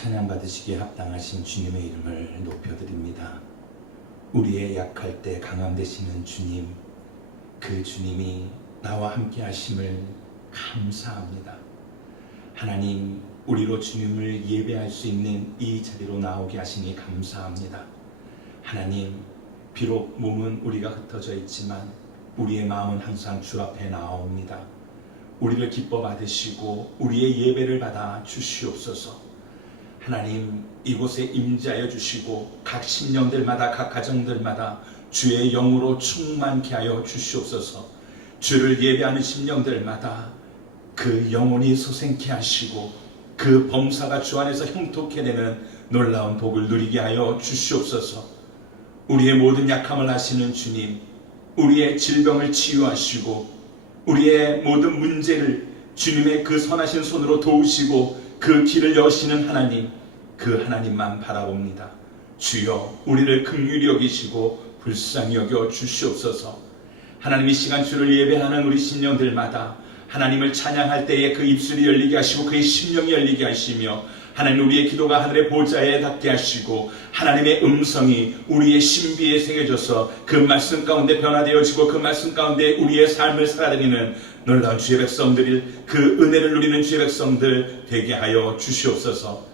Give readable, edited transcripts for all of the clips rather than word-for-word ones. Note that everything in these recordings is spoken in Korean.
찬양받으시기에 합당하신 주님의 이름을 높여드립니다. 우리의 약할 때 강함 되시는 주님, 그 주님이 나와 함께 하심을 감사합니다. 하나님, 우리로 주님을 예배할 수 있는 이 자리로 나오게 하시니 감사합니다. 하나님, 비록 몸은 우리가 흩어져 있지만 우리의 마음은 항상 주 앞에 나옵니다. 우리를 기뻐 받으시고 우리의 예배를 받아 주시옵소서. 하나님, 이곳에 임재하여 주시고 각 심령들마다 각 가정들마다 주의 영으로 충만케 하여 주시옵소서. 주를 예배하는 심령들마다 그 영혼이 소생케 하시고 그 범사가 주 안에서 형통케 되는 놀라운 복을 누리게 하여 주시옵소서. 우리의 모든 약함을 아시는 주님, 우리의 질병을 치유하시고 우리의 모든 문제를 주님의 그 선하신 손으로 도우시고 그 길을 여시는 하나님, 그 하나님만 바라봅니다. 주여, 우리를 긍휼히 여기시고 불쌍히 여겨 주시옵소서. 하나님, 이 시간 주를 예배하는 우리 심령들마다 하나님을 찬양할 때에 그 입술이 열리게 하시고 그의 심령이 열리게 하시며, 하나님, 우리의 기도가 하늘의 보좌에 닿게 하시고 하나님의 음성이 우리의 신비에 새겨져서 그 말씀 가운데 변화되어지고 그 말씀 가운데 우리의 삶을 살아다니는 놀라운 주의 백성들이, 그 은혜를 누리는 주의 백성들 되게 하여 주시옵소서.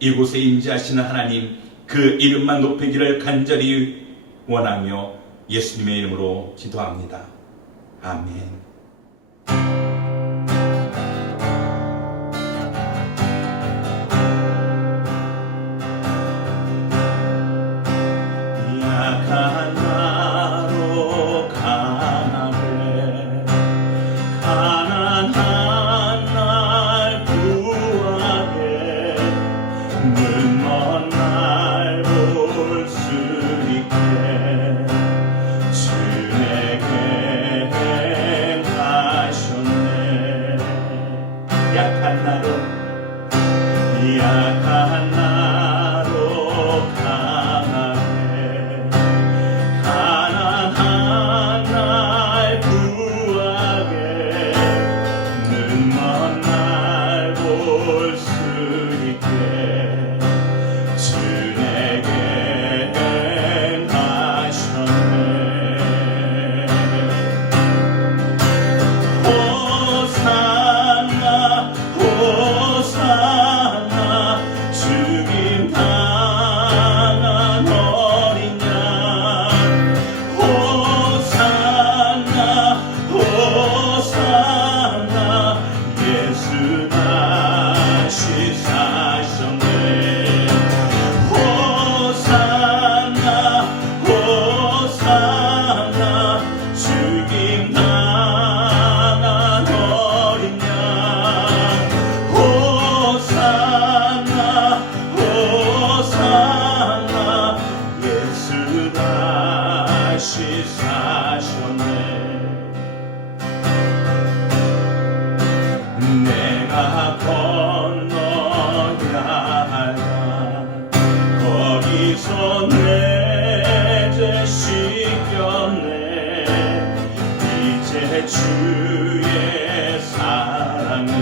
이곳에 임재하시는 하나님, 그 이름만 높이기를 간절히 원하며 예수님의 이름으로 기도합니다. 아멘. 주의 사랑이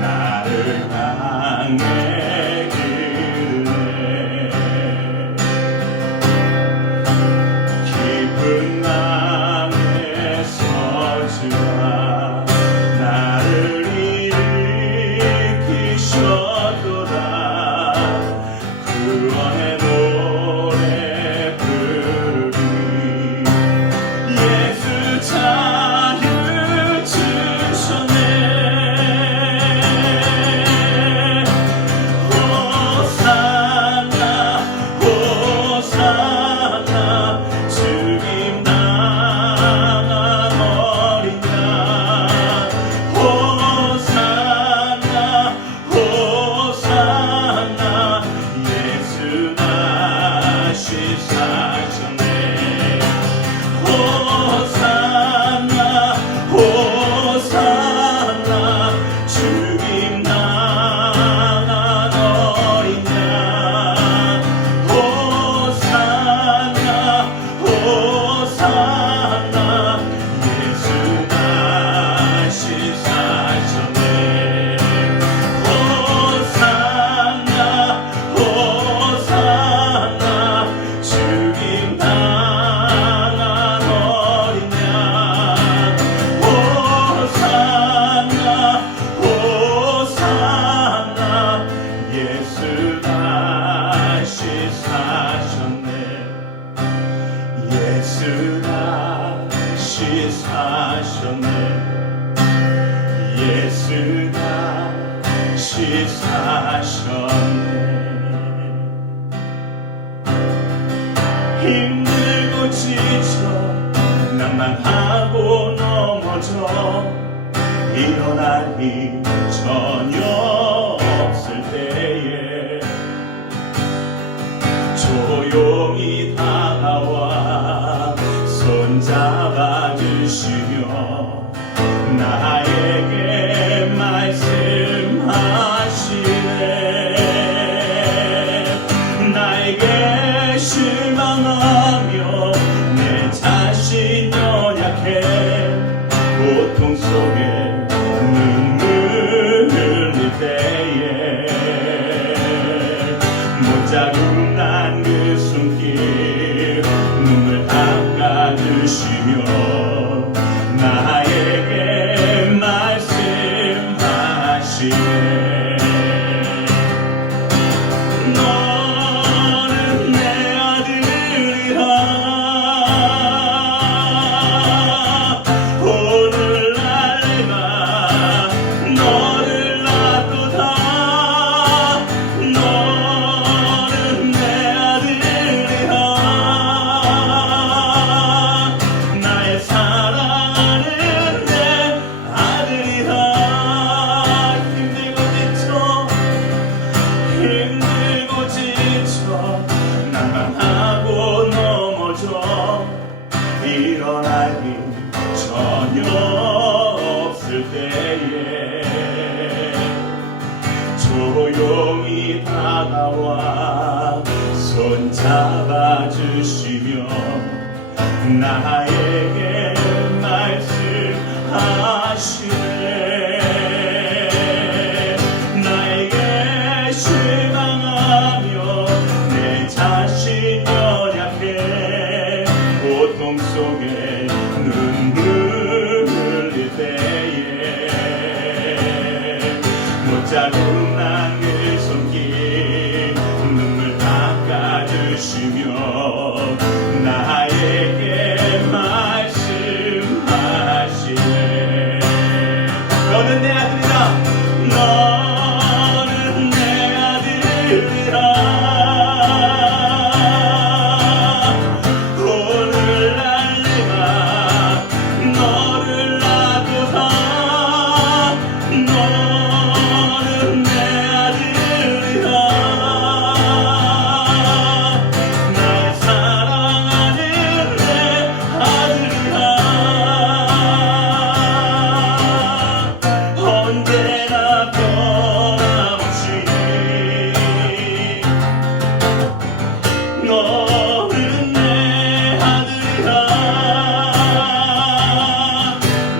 나를 향해 이르네. 깊은 강의 서지와 나를 일으키셨도다. 구원의 노래 부르리. 예수 자유 사셨네. 예수가 다시 사셨네. 힘들고 지쳐 낭만하고 넘어져 일어나니 전혀 없을 때에 조용히 다가와 손잡아 주시며 나에게 말씀하시네. 나에게 실망하며 내 자신 연약해 고통 속에 눈물 흘릴 때에 못자국 난 그 손길 눈물 닦아주시며 나에게 말씀하시네. 너는 내 아들이라. 오늘 날 내가 너를 낳도다. 너는 내 아들이라. 나의 사랑하는 내 아들이라. 힘들고 지쳐 난감하고 넘어져 일어나기 전혀 없을 때에 조용히 다가와 손잡아 주시며 나에게 말씀하시네. 나에게 실망하며 내 자신 연약해 고통 속에 눈물 흘릴 때에 못자국 난 그 손길 눈물 닦아주시며 나에게 말씀하시네. 너는 내 아들이다. 너는 내 아들이라. 오늘 날 내가 너를 낳도다. 너는 내 아들이라. 나의 사랑하는 내 아들이라. 언제나 변함없이 너는 내 아들이라.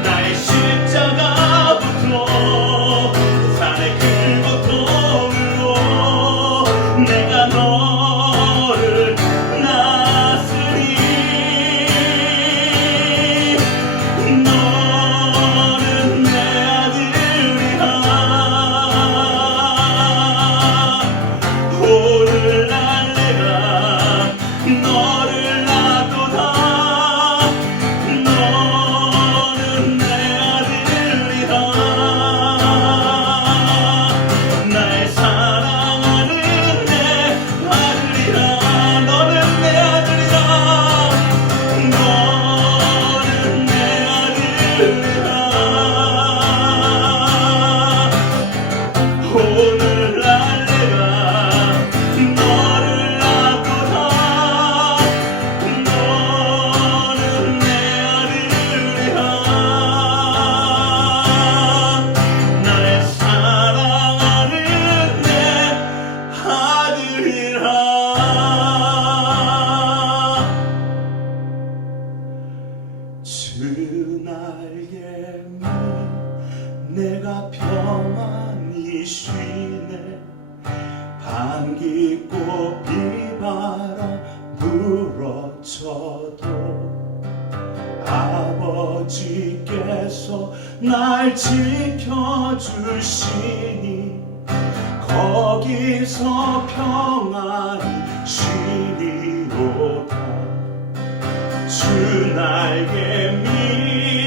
나의 십자가부터 산의 그 고통으로 내가 너를 낳았으니 너는 내 아들이라. 오늘 날 내가 너를 낳도다. 너는 내 아들이라. 나의 사랑하는 내 아들이라. 너는 내 아들이라. 너는 내 아들이라. 오늘 날 내가 너를 낳도다. 너는 내 아들이라. 나의 사랑하는 내 아들이라. 주 날개 밑 내가 평안히 쉬네. 반기고 비바람 불어쳐도 아버지께서 날 지켜주시니 거기서 평안히 쉬리로다. 주 날개 밑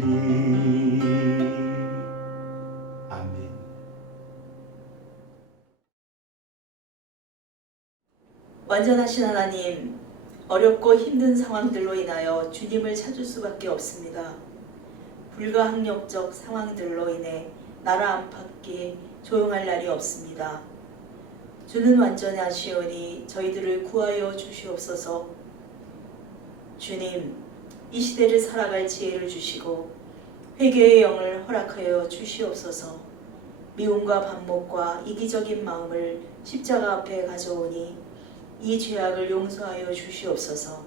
달리. 아멘. 완전하신 하나님, 어렵고 힘든 상황들로 인하여 주님을 찾을 수밖에 없습니다. 불가항력적 상황들로 인해 나라 안팎에 조용할 날이 없습니다. 주는 완전하시오니 저희들을 구하여 주시옵소서. 주님, 이 시대를 살아갈 지혜를 주시고 회개의 영을 허락하여 주시옵소서. 미움과 반목과 이기적인 마음을 십자가 앞에 가져오니 이 죄악을 용서하여 주시옵소서.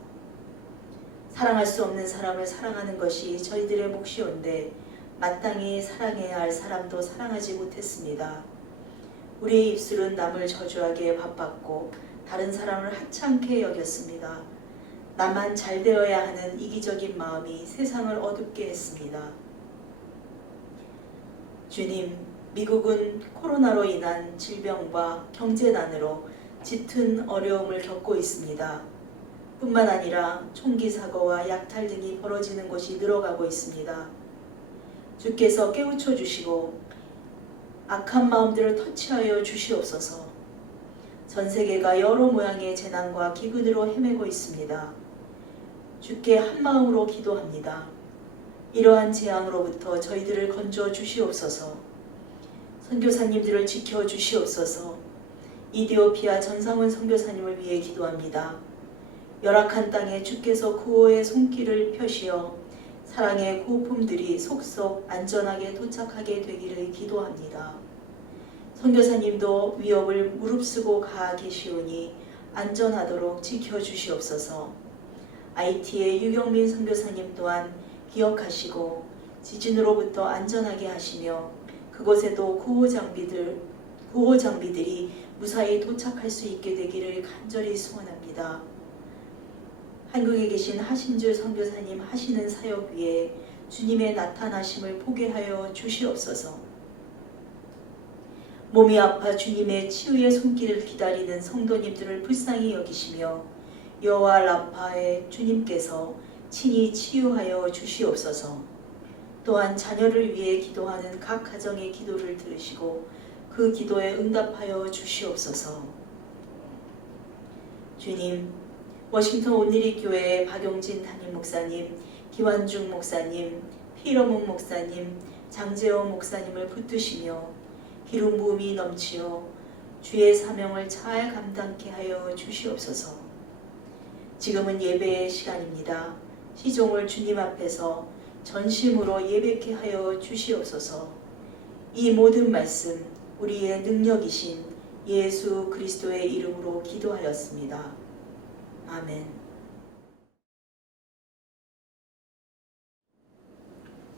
사랑할 수 없는 사람을 사랑하는 것이 저희들의 몫이온데 마땅히 사랑해야 할 사람도 사랑하지 못했습니다. 우리의 입술은 남을 저주하기에 바빴고 다른 사람을 하찮게 여겼습니다. 나만 잘 되어야 하는 이기적인 마음이 세상을 어둡게 했습니다. 주님, 미국은 코로나로 인한 질병과 경제난으로 짙은 어려움을 겪고 있습니다. 뿐만 아니라 총기 사고와 약탈 등이 벌어지는 곳이 늘어가고 있습니다. 주께서 깨우쳐 주시고 악한 마음들을 터치하여 주시옵소서. 전 세계가 여러 모양의 재난과 기근으로 헤매고 있습니다. 주께 한 마음으로 기도합니다. 이러한 재앙으로부터 저희들을 건져 주시옵소서. 선교사님들을 지켜 주시옵소서. 이디오피아 전상훈 선교사님을 위해 기도합니다. 열악한 땅에 주께서 구호의 손길을 펴시어 사랑의 구호품들이 속속 안전하게 도착하게 되기를 기도합니다. 선교사님도 위협을 무릅쓰고 가 계시오니 안전하도록 지켜주시옵소서. IT의 유경민 선교사님 또한 기억하시고 지진으로부터 안전하게 하시며 그곳에도 구호 장비들이 무사히 도착할 수 있게 되기를 간절히 소원합니다. 한국에 계신 하신주 선교사님 하시는 사역 위에 주님의 나타나심을 보게 하여 주시옵소서. 몸이 아파 주님의 치유의 손길을 기다리는 성도님들을 불쌍히 여기시며 여호와 라파의 주님께서 친히 치유하여 주시옵소서. 또한 자녀를 위해 기도하는 각 가정의 기도를 들으시고 그 기도에 응답하여 주시옵소서. 주님, 워싱턴 온누리 교회의 박용진 담임 목사님, 기완중 목사님, 피러문 목사님, 장재원 목사님을 붙드시며 기름 부음이 넘치어 주의 사명을 잘 감당케 하여 주시옵소서. 지금은 예배의 시간입니다. 시종을 주님 앞에서 전심으로 예배케 하여 주시옵소서. 이 모든 말씀 우리의 능력이신 예수 그리스도의 이름으로 기도하였습니다. 아멘.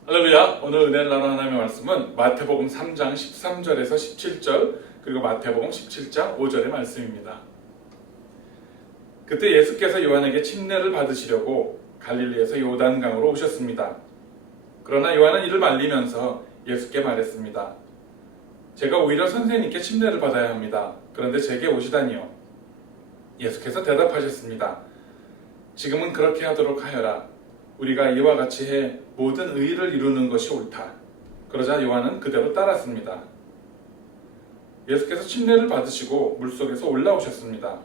할렐루야. 오늘 은혜를 나누는 하나님의 말씀은 마태복음 3장 13절에서 17절 그리고 마태복음 17장 5절의 말씀입니다. 그때 예수께서 요한에게 침례를 받으시려고 갈릴리에서 요단강으로 오셨습니다. 그러나 요한은 이를 말리면서 예수께 말했습니다. 제가 오히려 선생님께 침례를 받아야 합니다. 그런데 제게 오시다니요. 예수께서 대답하셨습니다. 지금은 그렇게 하도록 하여라. 우리가 이와 같이 해 모든 의를 이루는 것이 옳다. 그러자 요한은 그대로 따랐습니다. 예수께서 침례를 받으시고 물속에서 올라오셨습니다.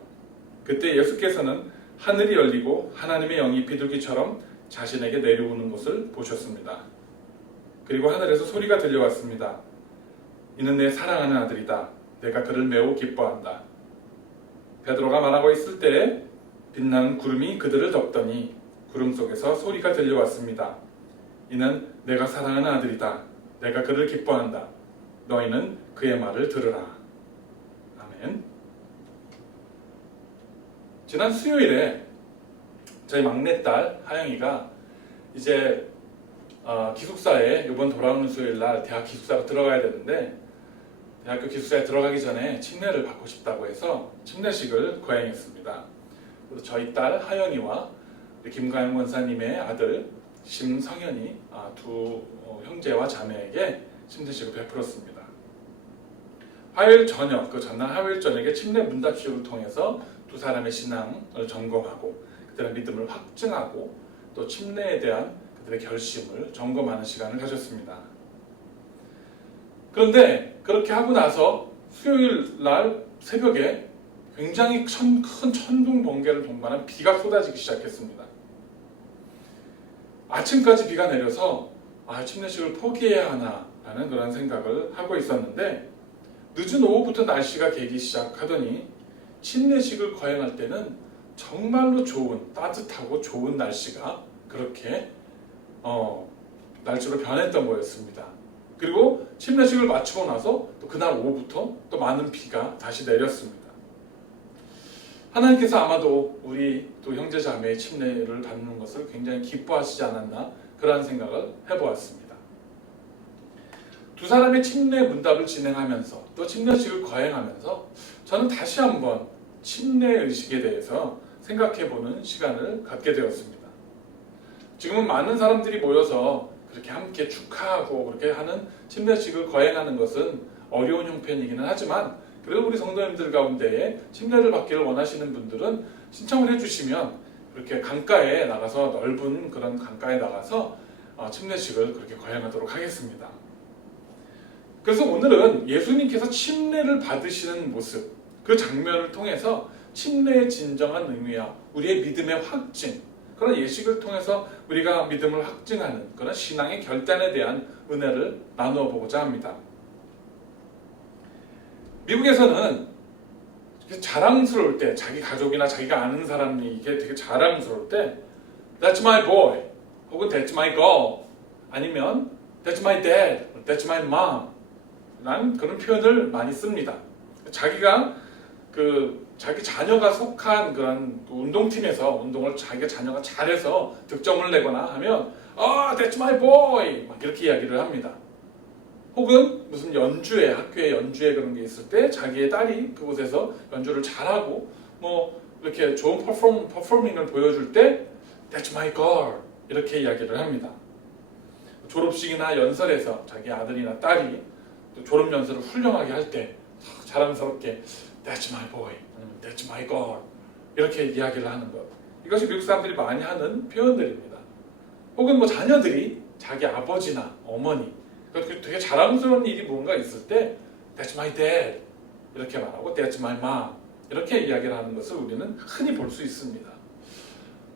그때 예수께서는 하늘이 열리고 하나님의 영이 비둘기처럼 자신에게 내려오는 것을 보셨습니다. 그리고 하늘에서 소리가 들려왔습니다. 이는 내 사랑하는 아들이다. 내가 그를 매우 기뻐한다. 베드로가 말하고 있을 때에 빛나는 구름이 그들을 덮더니 구름 속에서 소리가 들려왔습니다. 이는 내가 사랑하는 아들이다. 내가 그를 기뻐한다. 너희는 그의 말을 들으라. 아멘. 지난 수요일에 저희 막내딸 하영이가 이제 기숙사에 이번 돌아오는 수요일날 대학 기숙사로 들어가야 되는데 대학교 기숙사에 들어가기 전에 침례를 받고 싶다고 해서 침례식을 거행했습니다. 그래서 저희 딸 하영이와 김가영 권사님의 아들 심성현이 두 형제와 자매에게 침례식을 베풀었습니다. 화요일 저녁, 그 전날 화요일 저녁에 침례 문답식을 통해서 두 사람의 신앙을 점검하고 그들의 믿음을 확증하고 또 침례에 대한 그들의 결심을 점검하는 시간을 가졌습니다. 그런데 그렇게 하고 나서 수요일 날 새벽에 굉장히 큰 천둥 번개를 동반한 비가 쏟아지기 시작했습니다. 아침까지 비가 내려서 침례식을 포기해야 하나라는 그런 생각을 하고 있었는데 늦은 오후부터 날씨가 개기 시작하더니 침례식을 거행할 때는 정말로 좋은 따뜻하고 좋은 날씨가 그렇게 날씨로 변했던 거였습니다. 그리고 침례식을 마치고 나서 또 그날 오후부터 또 많은 비가 다시 내렸습니다. 하나님께서 아마도 우리 또 형제 자매의 침례를 받는 것을 굉장히 기뻐하시지 않았나 그런 생각을 해보았습니다. 두 사람의 침례 문답을 진행하면서 또 침례식을 거행하면서 저는 다시 한번 침례 의식에 대해서 생각해보는 시간을 갖게 되었습니다. 지금은 많은 사람들이 모여서 그렇게 함께 축하하고 그렇게 하는 침례식을 거행하는 것은 어려운 형편이기는 하지만 그래도 우리 성도님들 가운데에 침례를 받기를 원하시는 분들은 신청을 해주시면 그렇게 강가에 나가서 넓은 그런 강가에 나가서 침례식을 그렇게 거행하도록 하겠습니다. 그래서 오늘은 예수님께서 침례를 받으시는 모습, 그 장면을 통해서 침례의 진정한 의미와 우리의 믿음의 확증, 그런 예식을 통해서 우리가 믿음을 확증하는 그런 신앙의 결단에 대한 은혜를 나누어 보고자 합니다. 미국에서는 자랑스러울 때, 자기 가족이나 자기가 아는 사람이 이게 되게 자랑스러울 때 That's my boy 혹은 That's my girl 아니면 That's my dad, That's my mom 라는 그런 표현을 많이 씁니다. 자기가 자기 자녀가 속한 그런 운동팀에서 운동을 자기가 자녀가 잘해서 득점을 내거나 하면 That's my boy 막 이렇게 이야기를 합니다. 혹은 무슨 연주회, 학교에 연주회 그런 게 있을 때 자기의 딸이 그곳에서 연주를 잘하고 뭐 이렇게 좋은 퍼포밍을 보여줄 때 That's my girl 이렇게 이야기를 합니다. 졸업식이나 연설에서 자기 아들이나 딸이 또 졸업 연설을 훌륭하게 할 때 자랑스럽게 That's my boy, 아니면 That's my girl 이렇게 이야기를 하는 것. 이것이 미국 사람들이 많이 하는 표현들입니다. 혹은 뭐 자녀들이 자기 아버지나 어머니 되게 자랑스러운 일이 뭔가 있을 때 That's my dad 이렇게 말하고 That's my mom 이렇게 이야기를 하는 것을 우리는 흔히 볼 수 있습니다.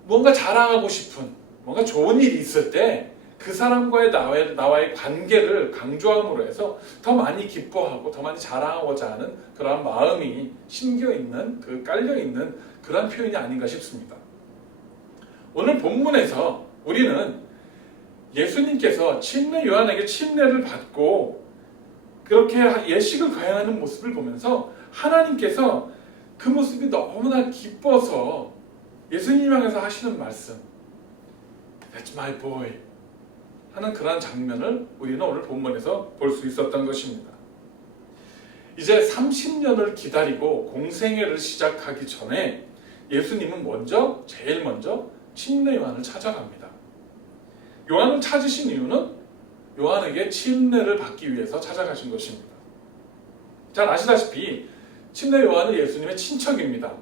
뭔가 자랑하고 싶은 뭔가 좋은 일이 있을 때 그 사람과의 나와의 관계를 강조함으로 해서 더 많이 기뻐하고 더 많이 자랑하고자 하는 그러한 마음이 심겨있는 깔려있는 그런 표현이 아닌가 싶습니다. 오늘 본문에서 우리는 예수님께서 침례 요한에게 침례를 받고 그렇게 예식을 거행하는 모습을 보면서 하나님께서 그 모습이 너무나 기뻐서 예수님 향해서 하시는 말씀 That's my boy 하는 그러한 장면을 우리는 오늘 본문에서 볼 수 있었던 것입니다. 이제 30년을 기다리고 공생애를 시작하기 전에 예수님은 제일 먼저 침례 요한을 찾아갑니다. 요한을 찾으신 이유는 요한에게 침례를 받기 위해서 찾아가신 것입니다. 잘 아시다시피 침례 요한은 예수님의 친척입니다.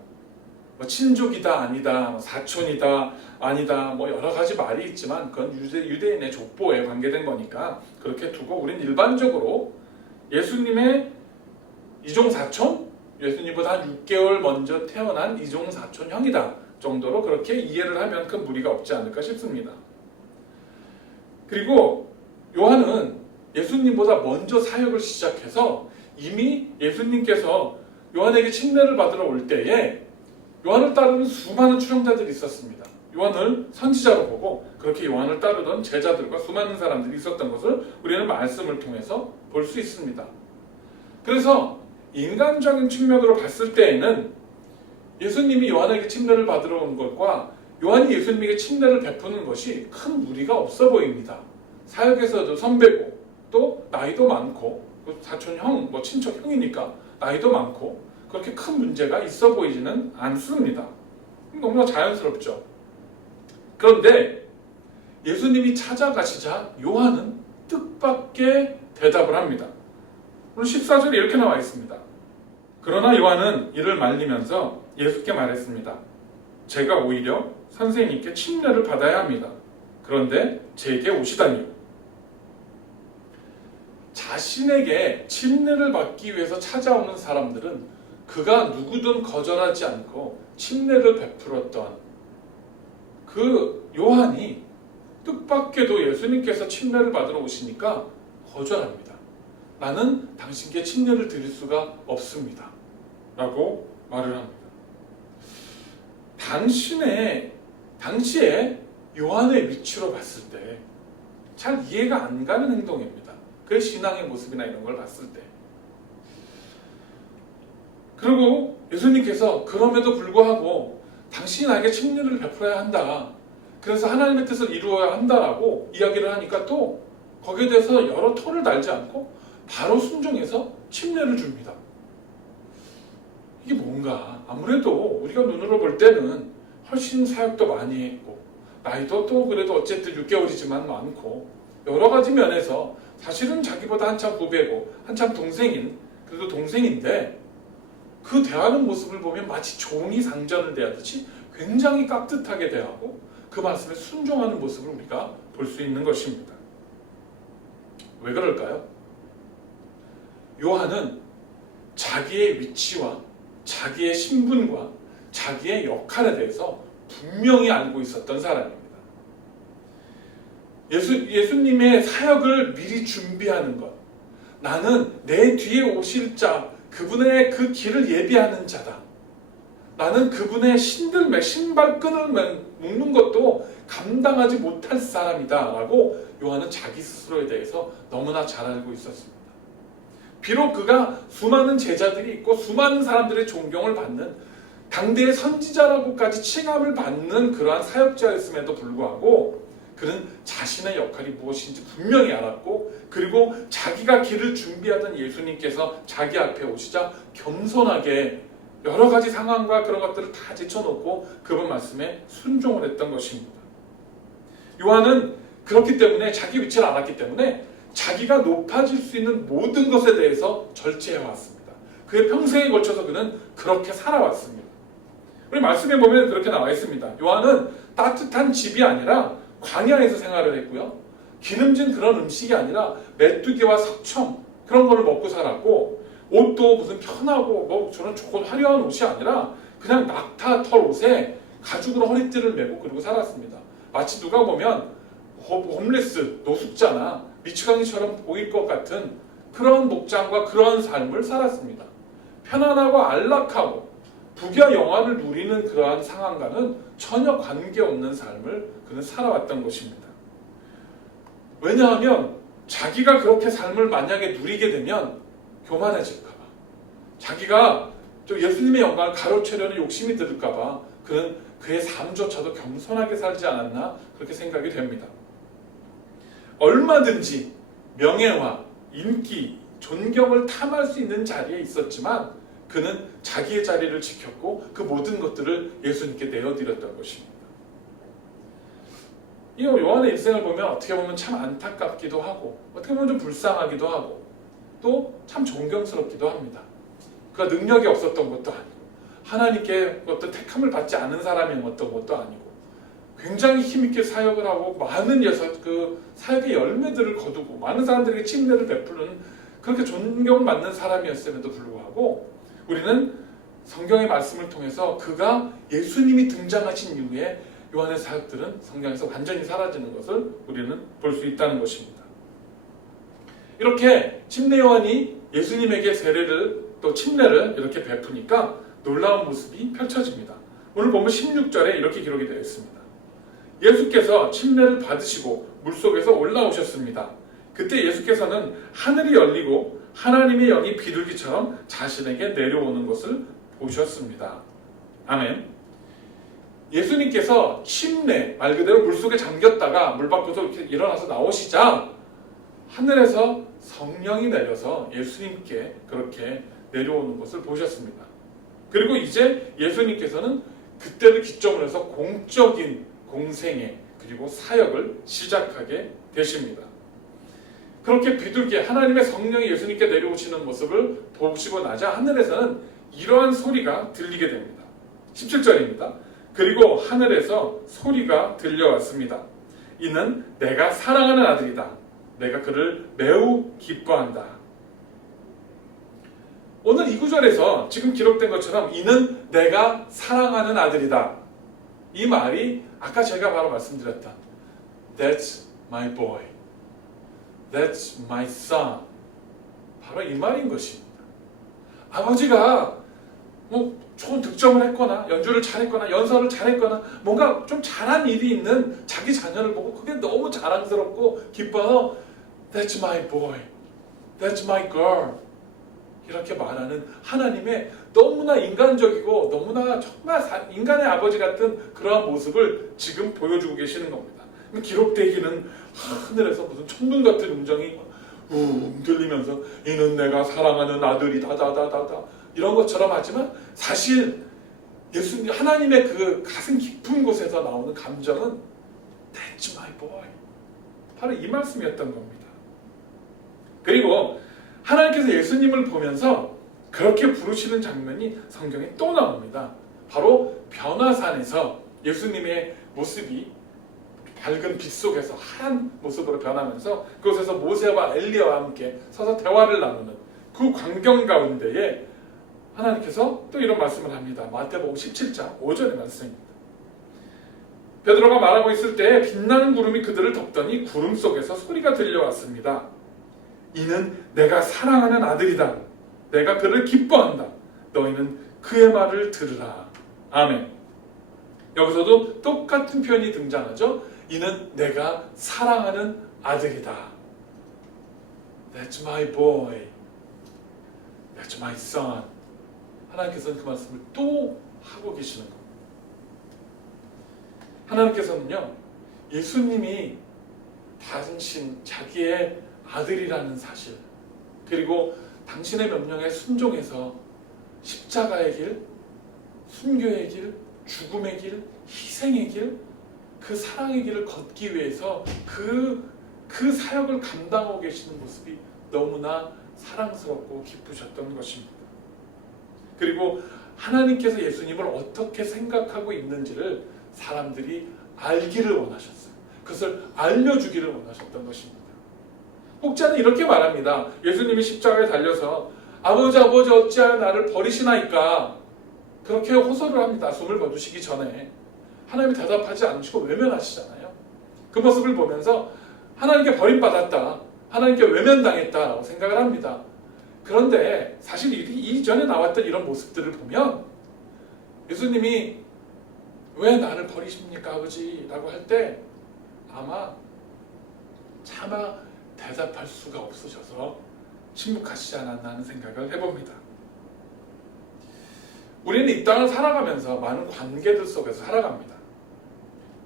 뭐 친족이다 아니다, 사촌이다 아니다, 뭐 여러 가지 말이 있지만 그건 유대인의 족보에 관계된 거니까 그렇게 두고 우린 일반적으로 예수님의 이종 사촌, 예수님보다 한 6개월 먼저 태어난 이종 사촌 형이다 정도로 그렇게 이해를 하면 큰 무리가 없지 않을까 싶습니다. 그리고 요한은 예수님보다 먼저 사역을 시작해서 이미 예수님께서 요한에게 침례를 받으러 올 때에 요한을 따르는 수많은 추종자들이 있었습니다. 요한을 선지자로 보고 그렇게 요한을 따르던 제자들과 수많은 사람들이 있었던 것을 우리는 말씀을 통해서 볼 수 있습니다. 그래서 인간적인 측면으로 봤을 때에는 예수님이 요한에게 침례를 받으러 온 것과 요한이 예수님에게 침례를 베푸는 것이 큰 무리가 없어 보입니다. 사역에서도 선배고 또 나이도 많고 사촌 형, 친척 형이니까 나이도 많고 그렇게 큰 문제가 있어 보이지는 않습니다. 너무나 자연스럽죠. 그런데 예수님이 찾아가시자 요한은 뜻밖의 대답을 합니다. 오늘 14절에 이렇게 나와 있습니다. 그러나 요한은 이를 말리면서 예수께 말했습니다. 제가 오히려 선생님께 침례를 받아야 합니다. 그런데 제게 오시다니요. 자신에게 침례를 받기 위해서 찾아오는 사람들은 그가 누구든 거절하지 않고 침례를 베풀었던 그 요한이 뜻밖에도 예수님께서 침례를 받으러 오시니까 거절합니다. 나는 당신께 침례를 드릴 수가 없습니다. 라고 말을 합니다. 당시에 요한의 위치로 봤을 때 잘 이해가 안 가는 행동입니다. 그의 신앙의 모습이나 이런 걸 봤을 때. 그리고 예수님께서 그럼에도 불구하고 당신이 나에게 침례를 베풀어야 한다. 그래서 하나님의 뜻을 이루어야 한다라고 이야기를 하니까 또 거기에 대해서 여러 토를 달지 않고 바로 순종해서 침례를 줍니다. 이게 뭔가 아무래도 우리가 눈으로 볼 때는 훨씬 사역도 많이 했고 나이도 또 그래도 어쨌든 6개월이지만 많고 여러 가지 면에서 사실은 자기보다 한참 후배고 한참 동생인 그래도 동생인데 그 대하는 모습을 보면 마치 종이 상전을 대하듯이 굉장히 깍듯하게 대하고 그 말씀에 순종하는 모습을 우리가 볼 수 있는 것입니다. 왜 그럴까요? 요한은 자기의 위치와 자기의 신분과 자기의 역할에 대해서 분명히 알고 있었던 사람입니다. 예수님의 사역을 미리 준비하는 것, 나는 내 뒤에 오실 자, 그분의 그 길을 예비하는 자다. 나는 그분의 신발끈을 묶는 것도 감당하지 못할 사람이다 라고 요한은 자기 스스로에 대해서 너무나 잘 알고 있었습니다. 비록 그가 수많은 제자들이 있고 수많은 사람들의 존경을 받는 당대의 선지자라고까지 칭함을 받는 그러한 사역자였음에도 불구하고 그는 자신의 역할이 무엇인지 분명히 알았고 그리고 자기가 길을 준비하던 예수님께서 자기 앞에 오시자 겸손하게 여러 가지 상황과 그런 것들을 다 제쳐놓고 그분 말씀에 순종을 했던 것입니다. 요한은 그렇기 때문에 자기 위치를 알았기 때문에 자기가 높아질 수 있는 모든 것에 대해서 절제해왔습니다. 그의 평생에 걸쳐서 그는 그렇게 살아왔습니다. 우리 말씀에 보면 그렇게 나와 있습니다. 요한은 따뜻한 집이 아니라 광야에서 생활을 했고요. 기름진 그런 음식이 아니라 메뚜기와 석청 그런 거를 먹고 살았고 옷도 무슨 편하고 뭐 저런 좋은 화려한 옷이 아니라 그냥 낙타 털 옷에 가죽으로 허리띠를 메고 그러고 살았습니다. 마치 누가 보면 홈레스 노숙자나 미치광이처럼 보일 것 같은 그런 목장과 그런 삶을 살았습니다. 편안하고 안락하고 부귀와 영화를 누리는 그러한 상황과는 전혀 관계없는 삶을 그는 살아왔던 것입니다. 왜냐하면 자기가 그렇게 삶을 만약에 누리게 되면 교만해질까 봐, 자기가 또 예수님의 영광을 가로채려는 욕심이 들을까 봐 그는 그의 삶조차도 겸손하게 살지 않았나 그렇게 생각이 됩니다. 얼마든지 명예와 인기, 존경을 탐할 수 있는 자리에 있었지만 그는 자기의 자리를 지켰고 그 모든 것들을 예수님께 내어드렸던 것입니다. 이 요한의 일생을 보면 어떻게 보면 참 안타깝기도 하고 어떻게 보면 좀 불쌍하기도 하고 또 참 존경스럽기도 합니다. 그가 능력이 없었던 것도 아니고 하나님께 어떤 택함을 받지 않은 사람이었던 것도 아니고 굉장히 힘있게 사역을 하고 많은 그 사역의 열매들을 거두고 많은 사람들에게 침례를 베푸는 그렇게 존경받는 사람이었음에도 불구하고 우리는 성경의 말씀을 통해서 그가 예수님이 등장하신 이후에 요한의 사역들은 성경에서 완전히 사라지는 것을 우리는 볼 수 있다는 것입니다. 이렇게 침례 요한이 예수님에게 세례를 또 침례를 이렇게 베푸니까 놀라운 모습이 펼쳐집니다. 오늘 보면 16절에 이렇게 기록이 되어 있습니다. 예수께서 침례를 받으시고 물속에서 올라오셨습니다. 그때 예수께서는 하늘이 열리고 하나님의 영이 비둘기처럼 자신에게 내려오는 것을 보셨습니다. 아멘. 예수님께서 침례, 말 그대로 물속에 잠겼다가 물 밖으로 이렇게 일어나서 나오시자 하늘에서 성령이 내려서 예수님께 그렇게 내려오는 것을 보셨습니다. 그리고 이제 예수님께서는 그때를 기점으로 해서 공적인 공생애 그리고 사역을 시작하게 되십니다. 그렇게 비둘기 하나님의 성령이 예수님께 내려오시는 모습을 보시고 나자 하늘에서는 이러한 소리가 들리게 됩니다. 17절입니다. 그리고 하늘에서 소리가 들려왔습니다. 이는 내가 사랑하는 아들이다. 내가 그를 매우 기뻐한다. 오늘 이 구절에서 지금 기록된 것처럼 이는 내가 사랑하는 아들이다. 이 말이 아까 제가 바로 말씀드렸던 That's my boy. That's my son. 바로 이 말인 것입니다. 아버지가 뭐 좋은 득점을 했거나 연주를 잘했거나 연설을 잘했거나 뭔가 좀 잘한 일이 있는 자기 자녀를 보고 그게 너무 자랑스럽고 기뻐서 That's my boy. That's my girl. 이렇게 말하는 하나님의 너무나 인간적이고 너무나 정말 인간의 아버지 같은 그러한 모습을 지금 보여주고 계시는 겁니다. 기록되기는 하늘에서 무슨 천둥 같은 음정이 들리면서 이는 내가 사랑하는 아들이다 다다다다 이런 것처럼 하지만 사실 예수님 하나님의 그 가슴 깊은 곳에서 나오는 감정은 That's my boy. 바로 이 말씀이었던 겁니다. 그리고 하나님께서 예수님을 보면서 그렇게 부르시는 장면이 성경에 또 나옵니다. 바로 변화산에서 예수님의 모습이 밝은 빛 속에서 하얀 모습으로 변하면서 그곳에서 모세와 엘리야와 함께 서서 대화를 나누는 그 광경 가운데에 하나님께서 또 이런 말씀을 합니다. 마태복음 17장 5절의 말씀입니다. 베드로가 말하고 있을 때 빛나는 구름이 그들을 덮더니 구름 속에서 소리가 들려왔습니다. 이는 내가 사랑하는 아들이다. 내가 그를 기뻐한다. 너희는 그의 말을 들으라. 아멘. 여기서도 똑같은 표현이 등장하죠. 이는 내가 사랑하는 아들이다. That's my boy. That's my son. 하나님께서는 그 말씀을 또 하고 계시는 겁니다. 하나님께서는요, 예수님이 당신 자기의 아들이라는 사실, 그리고 당신의 명령에 순종해서 십자가의 길, 순교의 길, 죽음의 길, 희생의 길, 그 사랑의 길을 걷기 위해서 그 사역을 감당하고 계시는 모습이 너무나 사랑스럽고 기쁘셨던 것입니다. 그리고 하나님께서 예수님을 어떻게 생각하고 있는지를 사람들이 알기를 원하셨어요. 그것을 알려주기를 원하셨던 것입니다. 혹자는 이렇게 말합니다. 예수님이 십자가에 달려서 아버지 어찌하여 나를 버리시나이까 그렇게 호소를 합니다. 숨을 거두시기 전에 하나님이 대답하지 않으시고 외면하시잖아요. 그 모습을 보면서 하나님께 버림받았다, 하나님께 외면당했다라고 생각을 합니다. 그런데 사실 이전에 나왔던 이런 모습들을 보면 예수님이 왜 나를 버리십니까 아버지? 라고 할 때 아마 차마 대답할 수가 없으셔서 침묵하시지 않았나 하는 생각을 해봅니다. 우리는 이 땅을 살아가면서 많은 관계들 속에서 살아갑니다.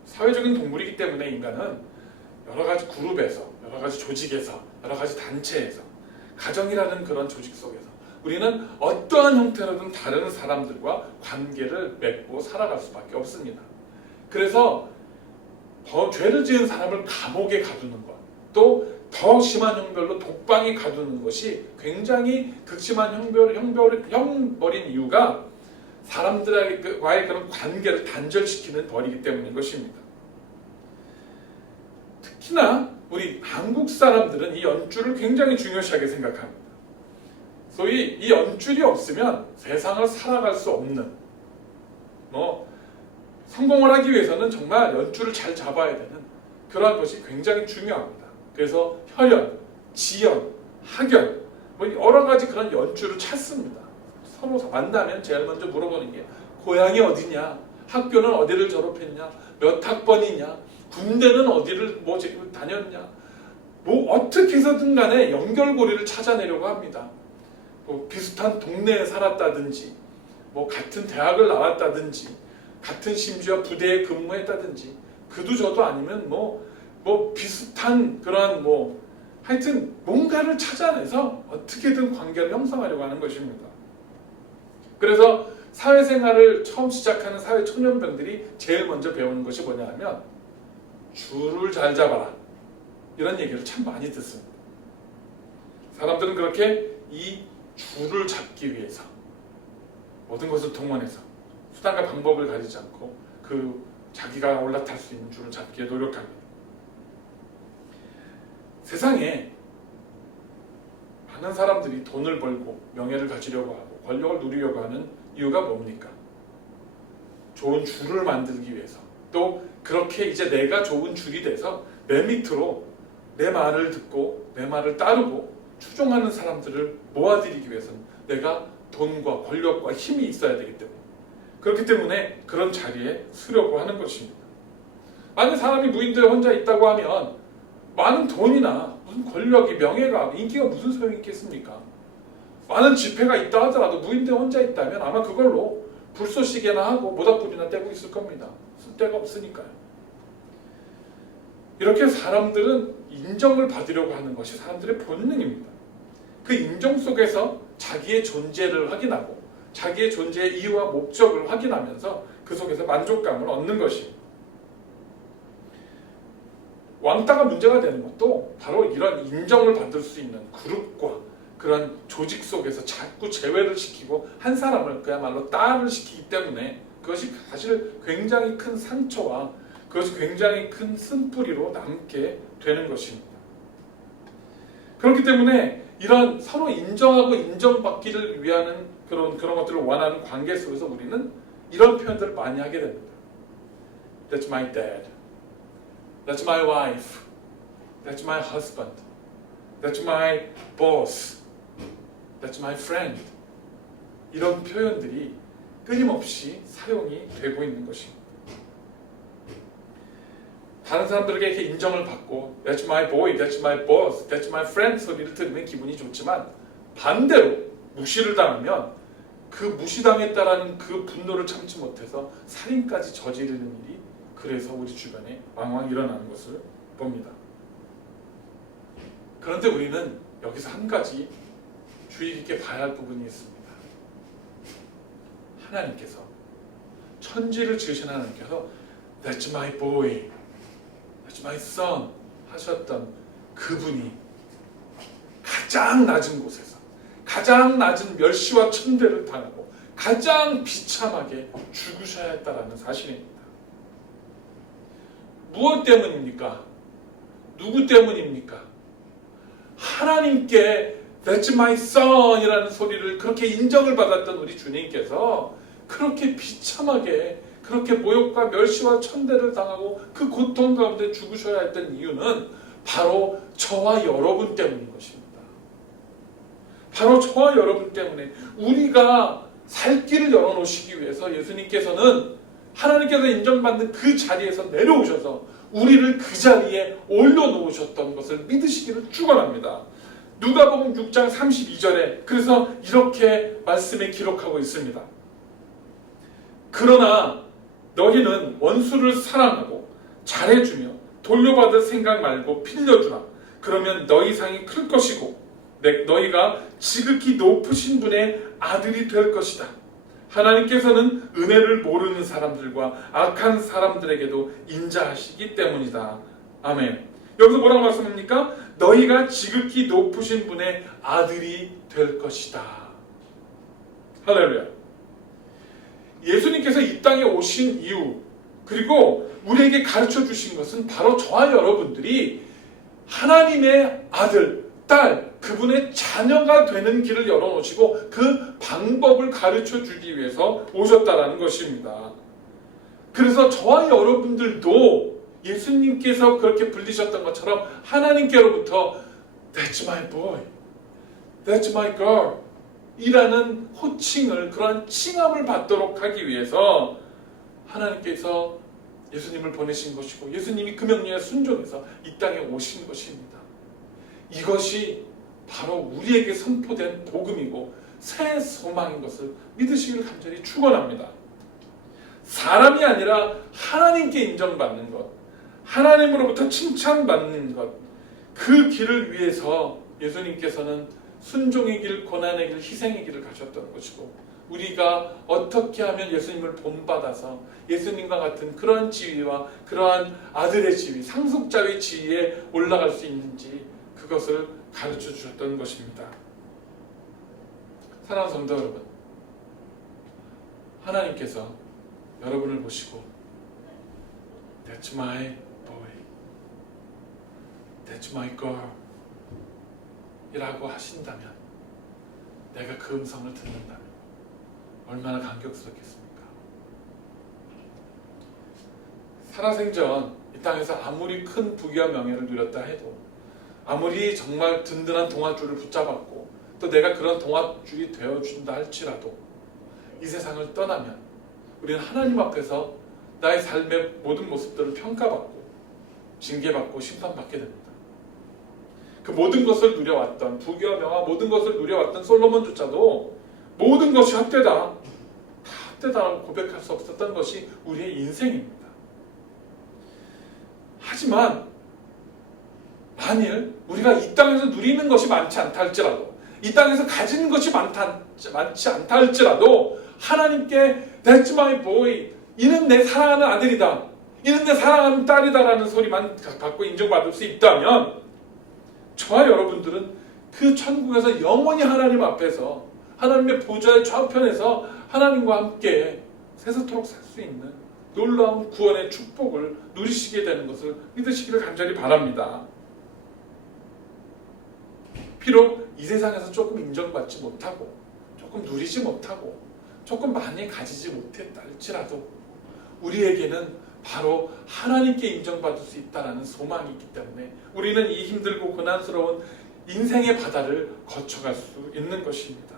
사회적인 동물이기 때문에 인간은 여러 가지 그룹에서, 여러 가지 조직에서, 여러 가지 단체에서, 가정이라는 그런 조직 속에서 우리는 어떠한 형태로든 다른 사람들과 관계를 맺고 살아갈 수밖에 없습니다. 그래서 죄를 지은 사람을 감옥에 가두는 것, 또 더 심한 형벌로 독방에 가두는 것이 굉장히 극심한 형벌인 이유가 사람들과의 그런 관계를 단절시키는 벌이기 때문인 것입니다. 특히나 우리 한국 사람들은 이 연줄을 굉장히 중요시하게 생각합니다. 소위 이 연줄이 없으면 세상을 살아갈 수 없는, 성공을 하기 위해서는 정말 연줄을 잘 잡아야 되는 그러한 것이 굉장히 중요합니다. 그래서 혈연, 지연, 학연, 여러 가지 그런 연줄을 찾습니다. 서로 만나면 제일 먼저 물어보는 게 고향이 어디냐, 학교는 어디를 졸업했냐, 몇 학번이냐, 군대는 어디를 다녔냐, 어떻게 해서든 간에 연결고리를 찾아내려고 합니다. 비슷한 동네에 살았다든지, 같은 대학을 나왔다든지, 같은 심지어 부대에 근무했다든지, 그도 저도 아니면 비슷한 그런 하여튼 뭔가를 찾아내서 어떻게든 관계를 형성하려고 하는 것입니다. 그래서 사회생활을 처음 시작하는 사회 초년병들이 제일 먼저 배우는 것이 뭐냐 하면 줄을 잘 잡아라, 이런 얘기를 참 많이 듣습니다. 사람들은 그렇게 이 줄을 잡기 위해서 모든 것을 동원해서 수단과 방법을 가리지 않고 자기가 올라탈 수 있는 줄을 잡기에 노력합니다. 세상에 많은 사람들이 돈을 벌고 명예를 가지려고 하고 권력을 누리려고 하는 이유가 뭡니까? 좋은 줄을 만들기 위해서, 또 그렇게 이제 내가 좋은 줄이 돼서 내 밑으로 내 말을 듣고 내 말을 따르고 추종하는 사람들을 모아들이기 위해서는 내가 돈과 권력과 힘이 있어야 되기 때문에, 그렇기 때문에 그런 자리에 서려고 하는 것입니다. 만약 사람이 무인도에 혼자 있다고 하면 많은 돈이나 무슨 권력이, 명예가, 인기가 무슨 소용이 있겠습니까? 많은 지폐가 있다 하더라도 무인도에 혼자 있다면 아마 그걸로 불쏘시개나 하고 모닥불이나 떼고 있을 겁니다. 쓸 데가 없으니까요. 이렇게 사람들은 인정을 받으려고 하는 것이 사람들의 본능입니다. 그 인정 속에서 자기의 존재를 확인하고 자기의 존재의 이유와 목적을 확인하면서 그 속에서 만족감을 얻는 것입니다. 왕따가 문제가 되는 것도 바로 이런 인정을 받을 수 있는 그룹과 그런 조직 속에서 자꾸 제외를 시키고 한 사람을 그야말로 따를 시키기 때문에 그것이 사실 굉장히 큰 상처와 그것이 굉장히 큰 쓴뿌리로 남게 되는 것입니다. 그렇기 때문에 이런 서로 인정하고 인정받기를 위한 그런 것들을 원하는 관계 속에서 우리는 이런 표현들을 많이 하게 됩니다. That's my dad. That's my wife. That's my husband. That's my boss. That's my friend. 이런 표현들이 끊임없이 사용이 되고 있는 것입니다. 다른 사람들에게 이렇게 인정을 받고 That's my boy, that's my boss, that's my friend 소리를 들으면 기분이 좋지만 반대로 무시를 당하면 그 무시당했다라는 그 분노를 참지 못해서 살인까지 저지르는 일이 그래서 우리 주변에 왕왕 일어나는 것을 봅니다. 그런데 우리는 여기서 한 가지 주의 깊게 봐야 할 부분이 있습니다. 하나님께서, 천지를 지으신 하나님께서 That's my boy, That's my son 하셨던 그분이 가장 낮은 곳에서 가장 낮은 멸시와 천대를 당하고 가장 비참하게 죽으셔야 했다라는 사실입니다. 무엇 때문입니까? 누구 때문입니까? 하나님께 That's my son 이라는 소리를 그렇게 인정을 받았던 우리 주님께서 그렇게 비참하게 그렇게 모욕과 멸시와 천대를 당하고 그 고통 가운데 죽으셔야 했던 이유는 바로 저와 여러분 때문인 것입니다. 바로 저와 여러분 때문에 우리가 살 길을 열어놓으시기 위해서 예수님께서는 하나님께서 인정받는 그 자리에서 내려오셔서 우리를 그 자리에 올려놓으셨던 것을 믿으시기를 축원합니다. 누가복음 6장 32절에 그래서 이렇게 말씀에 기록하고 있습니다. 그러나 너희는 원수를 사랑하고 잘해주며 돌려받을 생각 말고 빌려주라. 그러면 너희 상이 클 것이고 너희가 지극히 높으신 분의 아들이 될 것이다. 하나님께서는 은혜를 모르는 사람들과 악한 사람들에게도 인자하시기 때문이다. 아멘. 여기서 뭐라고 말씀합니까? 너희가 지극히 높으신 분의 아들이 될 것이다. 할렐루야. 예수님께서 이 땅에 오신 이유, 그리고 우리에게 가르쳐 주신 것은 바로 저와 여러분들이 하나님의 아들, 딸, 그분의 자녀가 되는 길을 열어놓으시고 그 방법을 가르쳐 주기 위해서 오셨다라는 것입니다. 그래서 저와 여러분들도 예수님께서 그렇게 불리셨던 것처럼 하나님께로부터 That's my boy, That's my girl 이라는 호칭을, 그런 칭함을 받도록 하기 위해서 하나님께서 예수님을 보내신 것이고 예수님이 그 명령에 순종해서 이 땅에 오신 것입니다. 이것이 바로 우리에게 선포된 복음이고 새 소망인 것을 믿으시기를 간절히 축원합니다. 사람이 아니라 하나님께 인정받는 것, 하나님으로부터 칭찬받는 것, 그 길을 위해서 예수님께서는 순종의 길, 고난의 길, 희생의 길을 가셨던 것이고 우리가 어떻게 하면 예수님을 본받아서 예수님과 같은 그런 지위와 그러한 아들의 지위, 상속자의 지위에 올라갈 수 있는지 그것을 가르쳐 주셨던 것입니다. 사랑하는 성도 여러분, 하나님께서 여러분을 보시고 That's my boy, That's my girl 이라고 하신다면, 내가 그 음성을 듣는다면 얼마나 감격스럽겠습니까? 살아생전 이 땅에서 아무리 큰 부귀와 명예를 누렸다 해도, 아무리 정말 든든한 동아줄을 붙잡았고 또 내가 그런 동아줄이 되어준다 할지라도, 이 세상을 떠나면 우리는 하나님 앞에서 나의 삶의 모든 모습들을 평가받고 징계받고 심판받게 됩니다. 그 모든 것을 누려왔던, 부귀와 명화 모든 것을 누려왔던 솔로몬조차도 모든 것이 헛되다, 다 헛되다라고 고백할 수 없었던 것이 우리의 인생입니다. 하지만 만일 우리가 이 땅에서 누리는 것이 많지 않다 할지라도, 이 땅에서 가진 것이 많지 않다 할지라도, 하나님께 That's my boy, 이는 내 사랑하는 아들이다, 이는 내 사랑하는 딸이다라는 소리만 받고 인정받을 수 있다면, 저와 여러분들은 그 천국에서 영원히 하나님 앞에서, 하나님의 보좌의 좌우편에서 하나님과 함께 세세토록 살 수 있는 놀라운 구원의 축복을 누리시게 되는 것을 믿으시기를 간절히 바랍니다. 비록 이 세상에서 조금 인정받지 못하고, 조금 누리지 못하고, 조금 많이 가지지 못했다 할지라도, 우리에게는 바로 하나님께 인정받을 수 있다는 소망이 있기 때문에 우리는 이 힘들고 고난스러운 인생의 바다를 거쳐갈 수 있는 것입니다.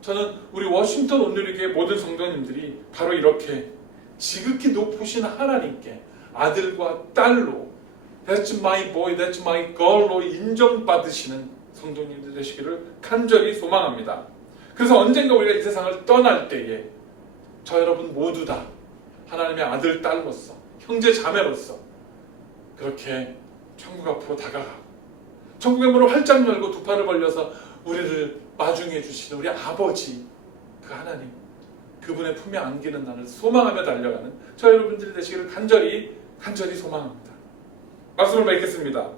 저는 우리 워싱턴 온누리교회 모든 성도님들이 바로 이렇게 지극히 높으신 하나님께 아들과 딸로, That's my boy, that's my girl로 인정받으시는 성도님들 되시기를 간절히 소망합니다. 그래서 언젠가 우리가 이 세상을 떠날 때에 저 여러분 모두 다 하나님의 아들, 딸로서, 형제, 자매로서 그렇게 천국 앞으로 다가가고, 천국의 문을 활짝 열고 두 팔을 벌려서 우리를 마중해 주시는 우리 아버지, 그 하나님, 그분의 품에 안기는 날을 소망하며 달려가는 저 여러분들이 되시기를 간절히 소망합니다. 말씀을 맺겠습니다.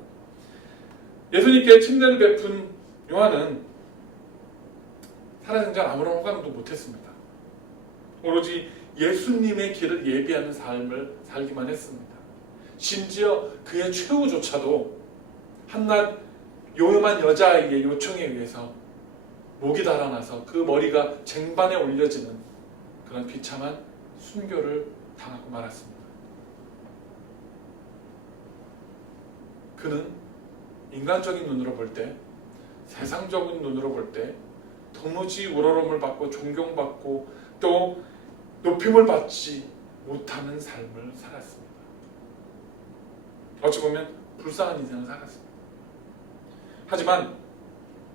예수님께 침례를 베푼 요한은 살아생전 아무런 호강도 못했습니다. 오로지 예수님의 길을 예비하는 삶을 살기만 했습니다. 심지어 그의 최후조차도 한낱 요염한 여자아이의 요청에 의해서 목이 달아나서 그 머리가 쟁반에 올려지는 그런 비참한 순교를 당하고 말았습니다. 그는 인간적인 눈으로 볼 때, 세상적인 눈으로 볼 때 도무지 우러러움을 받고 존경받고 또 높임을 받지 못하는 삶을 살았습니다. 어찌 보면 불쌍한 인생을 살았습니다. 하지만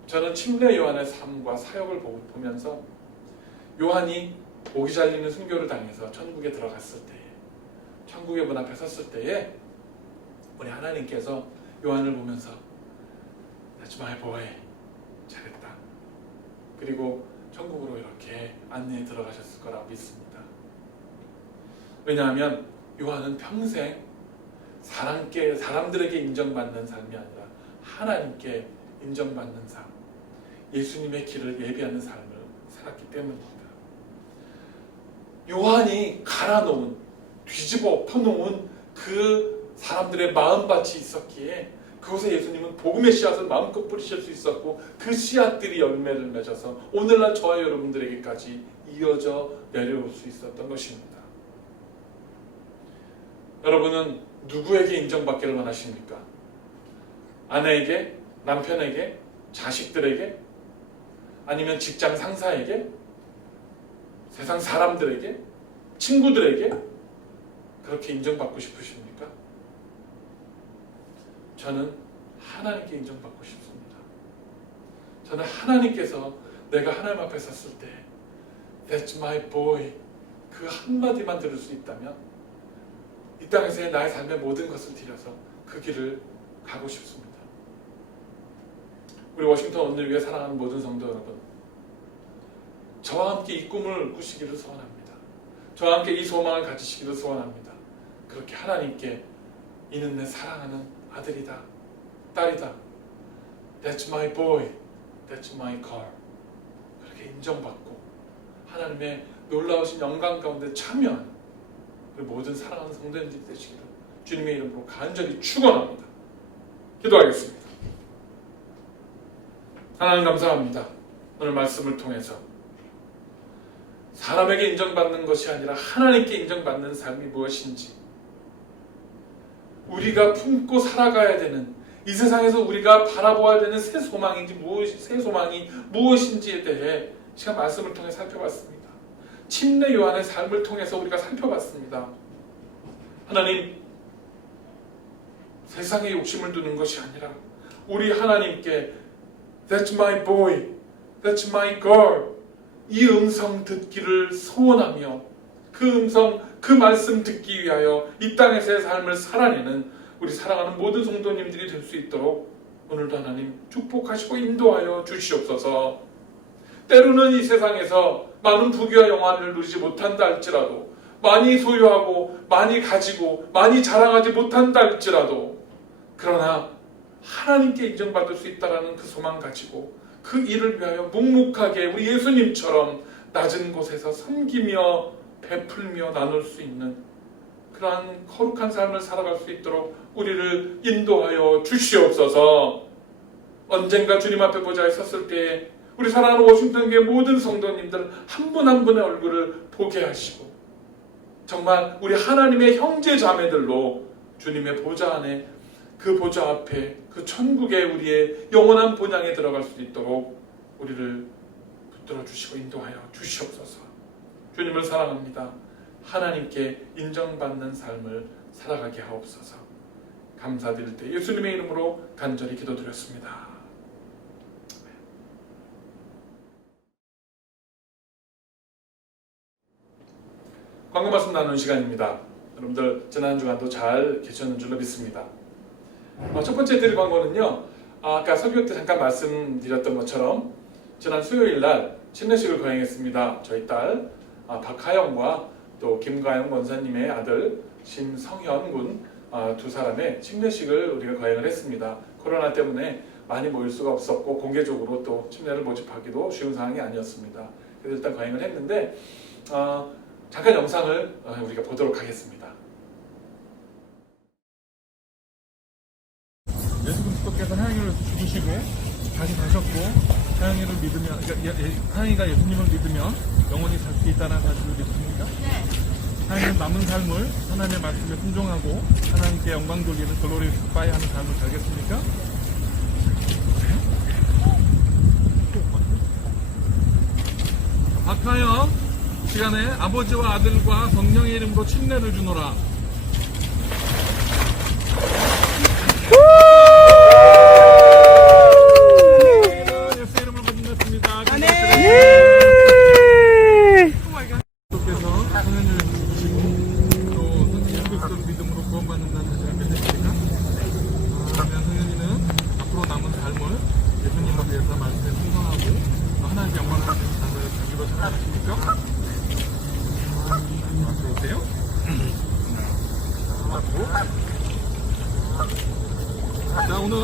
저는 침례 요한의 삶과 사역을 보면서 요한이 목이 잘리는 순교를 당해서 천국에 들어갔을 때에, 천국의 문 앞에 섰을 때에 우리 하나님께서 요한을 보면서 That's my boy, 잘했다, 그리고 천국으로 이렇게 안내해 들어가셨을 거라고 믿습니다. 왜냐하면 요한은 평생 사람들에게 인정받는 삶이 아니라 하나님께 인정받는 삶, 예수님의 길을 예비하는 삶을 살았기 때문입니다. 요한이 갈아놓은, 뒤집어 엎어놓은 그 사람들의 마음밭이 있었기에 그곳에 예수님은 복음의 씨앗을 마음껏 뿌리실 수 있었고, 그 씨앗들이 열매를 맺어서 오늘날 저와 여러분들에게까지 이어져 내려올 수 있었던 것입니다. 여러분은 누구에게 인정받기를 원하십니까? 아내에게? 남편에게? 자식들에게? 아니면 직장 상사에게? 세상 사람들에게? 친구들에게? 그렇게 인정받고 싶으십니까? 저는 하나님께 인정받고 싶습니다. 저는 하나님께서 내가 하나님 앞에 섰을 때 That's my boy, 그 한마디만 들을 수 있다면 이 땅에서의 나의 삶의 모든 것을 들여서 그 길을 가고 싶습니다. 우리 워싱턴 온누리교회 사랑하는 모든 성도 여러분, 저와 함께 이 꿈을 꾸시기를 소원합니다. 저와 함께 이 소망을 가지시기를 소원합니다. 그렇게 하나님께 이는 내 사랑하는 아들이다, 딸이다, That's my boy, That's my girl, 그렇게 인정받고 하나님의 놀라우신 영광 가운데 참여하는 우리 모든 사랑하는 성도님들이 되시기를 주님의 이름으로 간절히 축원합니다. 기도하겠습니다. 하나님 감사합니다. 오늘 말씀을 통해서 사람에게 인정받는 것이 아니라 하나님께 인정받는 삶이 무엇인지, 우리가 품고 살아가야 되는 이 세상에서 우리가 바라보아야 되는 새 소망이 무엇인지에 대해 시간 말씀을 통해 살펴봤습니다. 침례 요한의 삶을 통해서 우리가 살펴봤습니다. 하나님, 세상에 욕심을 두는 것이 아니라 우리 하나님께 That's my boy, that's my girl, 이 음성 듣기를 소원하며 그 음성, 그 말씀 듣기 위하여 이 땅에서의 삶을 살아내는 우리 사랑하는 모든 성도님들이 될 수 있도록 오늘도 하나님 축복하시고 인도하여 주시옵소서. 때로는 이 세상에서 많은 부귀와 영화를 누리지 못한다 할지라도, 많이 소유하고 많이 가지고 많이 자랑하지 못한다 할지라도, 그러나 하나님께 인정받을 수 있다라는 그 소망 가지고 그 일을 위하여 묵묵하게 우리 예수님처럼 낮은 곳에서 섬기며 베풀며 나눌 수 있는 그러한 거룩한 삶을 살아갈 수 있도록 우리를 인도하여 주시옵소서. 언젠가 주님 앞에 보좌에 섰을 때에 우리 사랑하는 워싱턴 교회 모든 성도님들 한 분 한 분의 얼굴을 보게 하시고, 정말 우리 하나님의 형제 자매들로 주님의 보좌 안에, 그 보좌 앞에, 그 천국의 우리의 영원한 본향에 들어갈 수 있도록 우리를 붙들어 주시고 인도하여 주시옵소서. 주님을 사랑합니다. 하나님께 인정받는 삶을 살아가게 하옵소서. 감사드릴 때 예수님의 이름으로 간절히 기도드렸습니다. 광고 말씀 나누는 시간입니다. 여러분들 지난 주간도 잘 계셨는 줄로 믿습니다. 첫 번째 드릴 광고는요, 아까 설교 때 잠깐 말씀드렸던 것처럼 지난 수요일 날 침례식을 거행했습니다. 저희 딸 박하영과 또 김가영 원사님의 아들 심성현 군 두 사람의 침례식을 우리가 거행을 했습니다. 코로나 때문에 많이 모일 수가 없었고 공개적으로 또 침례를 모집하기도 쉬운 상황이 아니었습니다. 그래서 일단 거행을 했는데 잠깐 영상을 우리가 보도록 하겠습니다. 예수 그리스도께서 하나님을 죽으시고 다시 가셨고, 하나님을 믿으면, 하나님과 예수님을 믿으면 영원히 살 수 있다는 사실을 믿습니까? 네. 하나님은 남은 삶을 하나님의 말씀에 순종하고 하나님께 영광 돌리는 글로리스 파이 하는 삶을 살겠습니까? 박하영 시간에 아버지와 아들과 성령의 이름으로 침례를 주노라. 예수 이름을 거듭냈습니다. 그래서 성령을 주시고 또 예수 그리스도를 믿음으로 구원받는다는 사실을 믿으십니까? 그러면 성령님은 앞으로 남은 삶을 예수님을 위해서 말씀에 순종하고 하나님께 영광을 받는 삶을 자기로 살아가십니까? 들어오세요. 자, 오늘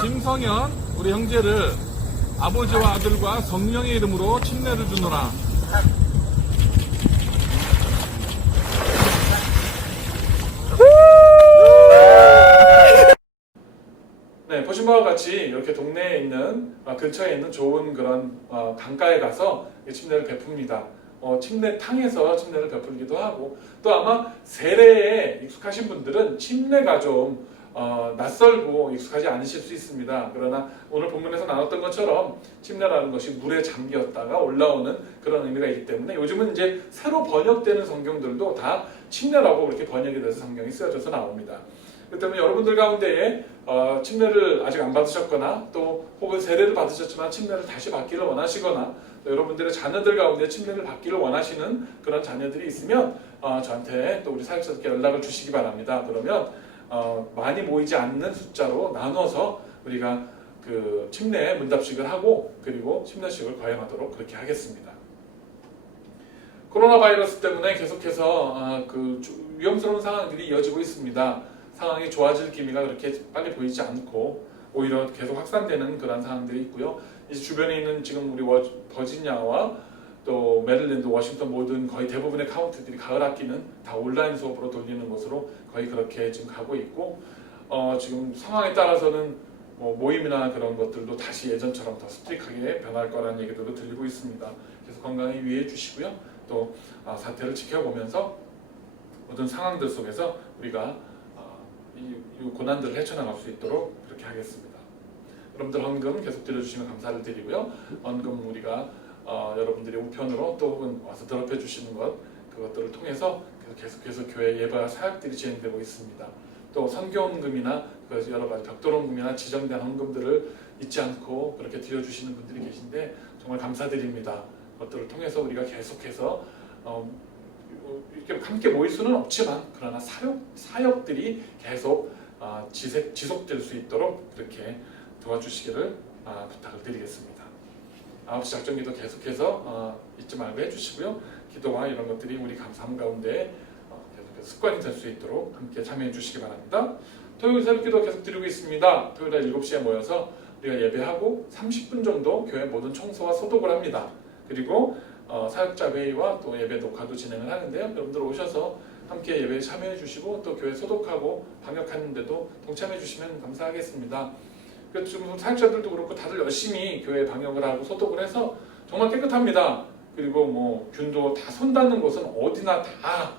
심성현 우리 형제를 아버지와 아들과 성령의 이름으로 침례를 주노라. 네, 보신 바와 같이 이렇게 동네에 있는 근처에 있는 좋은 그런 강가에 가서 침례를 베풉니다. 침례탕에서 침례를 베풀기도 하고, 또 아마 세례에 익숙하신 분들은 침례가 좀 낯설고 익숙하지 않으실 수 있습니다. 그러나 오늘 본문에서 나눴던 것처럼 침례라는 것이 물에 잠겼다가 올라오는 그런 의미가 있기 때문에 요즘은 이제 새로 번역되는 성경들도 다 침례라고 그렇게 번역이 돼서 성경이 쓰여져서 나옵니다. 그렇기 때문에 여러분들 가운데에 침례를 아직 안 받으셨거나 또 혹은 세례를 받으셨지만 침례를 다시 받기를 원하시거나, 또 여러분들의 자녀들 가운데 침례를 받기를 원하시는 그런 자녀들이 있으면 저한테 또 우리 사역자들께 연락을 주시기 바랍니다. 그러면 많이 모이지 않는 숫자로 나눠서 우리가 그 침례 문답식을 하고 그리고 침례식을 거행하도록 그렇게 하겠습니다. 코로나 바이러스 때문에 계속해서 그 위험스러운 상황들이 이어지고 있습니다. 상황이 좋아질 기미가 그렇게 빨리 보이지 않고 오히려 계속 확산되는 그런 상황들이 있고요. 이제 주변에 있는 지금 우리 버지니아와 또 메릴랜드, 워싱턴 모든 거의 대부분의 카운티들이 가을 학기는 다 온라인 수업으로 돌리는 것으로 거의 그렇게 지금 가고 있고, 지금 상황에 따라서는 뭐 모임이나 그런 것들도 다시 예전처럼 더 스트릭하게 변할 거라는 얘기들도 들리고 있습니다. 그래서 건강에 유의해 주시고요. 또 사태를 지켜보면서 모든 상황들 속에서 우리가 이 고난들을 헤쳐나갈 수 있도록 그렇게 하겠습니다. 여러분들 헌금 계속 드려주시면 감사를 드리고요. 헌금 우리가 여러분들이 우편으로 또 혹은 와서 더럽혀 주시는 그것들을 통해서 계속해서 교회 예배와 사역들이 진행되고 있습니다. 또 선교헌금이나 여러 가지 벽돌헌금이나 지정된 헌금들을 잊지 않고 그렇게 드려주시는 분들이 계신데 정말 감사드립니다. 그것들을 통해서 우리가 계속해서 이렇게 함께 모일 수는 없지만 그러나 사역들이 계속 지속될 수 있도록 그렇게 도와주시기를 부탁을 드리겠습니다. 9시 작전기도 계속해서 잊지 말고 해주시고요. 기도와 이런 것들이 우리 삶 가운데 계속해서 습관이 될 수 있도록 함께 참여해 주시기 바랍니다. 토요일 새벽기도 계속 드리고 있습니다. 토요일 7시에 모여서 우리가 예배하고 30분 정도 교회 모든 청소와 소독을 합니다. 그리고 사역자 회의와 또 예배 녹화도 진행을 하는데요. 여러분들 오셔서 함께 예배에 참여해 주시고 또 교회 소독하고 방역하는데도 동참해 주시면 감사하겠습니다. 지금 사역자들도 그렇고 다들 열심히 교회 방역을 하고 소독을 해서 정말 깨끗합니다. 그리고 뭐 균도 다 손 닿는 곳은 어디나 다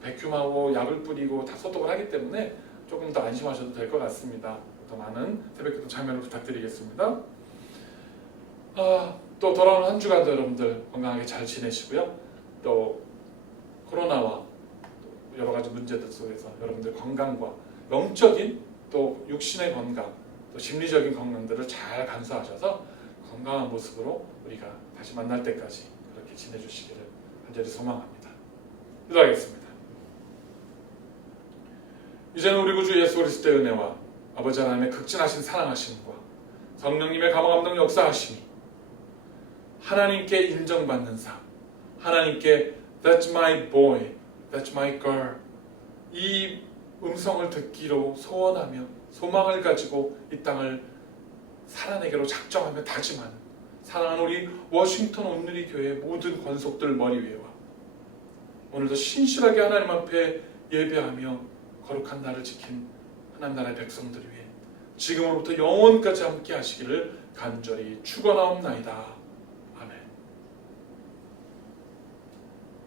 백큐하고 약을 뿌리고 다 소독을 하기 때문에 조금 더 안심하셔도 될 것 같습니다. 더 많은 새벽기도 참여를 부탁드리겠습니다. 또 돌아오는 한 주간도 여러분들 건강하게 잘 지내시고요. 또 코로나와 여러 가지 문제들 속에서 여러분들 건강과 영적인 또 육신의 건강 또 심리적인 건강들을 잘 간수하셔서 건강한 모습으로 우리가 다시 만날 때까지 그렇게 지내주시기를 간절히 소망합니다. 기도하겠습니다. 이제는 우리 구주 예수 그리스도의 은혜와 아버지 하나님의 극진하신 사랑하심과 성령님의 감화감동 역사하심이 하나님께 인정받는 삶, 하나님께 That's my boy, That's my girl 이 음성을 듣기로 소원하며 소망을 가지고 이 땅을 살아내기로 작정하며 다짐하는 사랑하는 우리 워싱턴 온누리 교회의 모든 권속들 머리 위에와 오늘도 신실하게 하나님 앞에 예배하며 거룩한 날을 지킨 하나님 나라의 백성들 위해 지금으로부터 영원까지 함께 하시기를 간절히 축원하옵나이다. 아멘.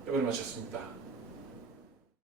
예배를 마쳤습니다.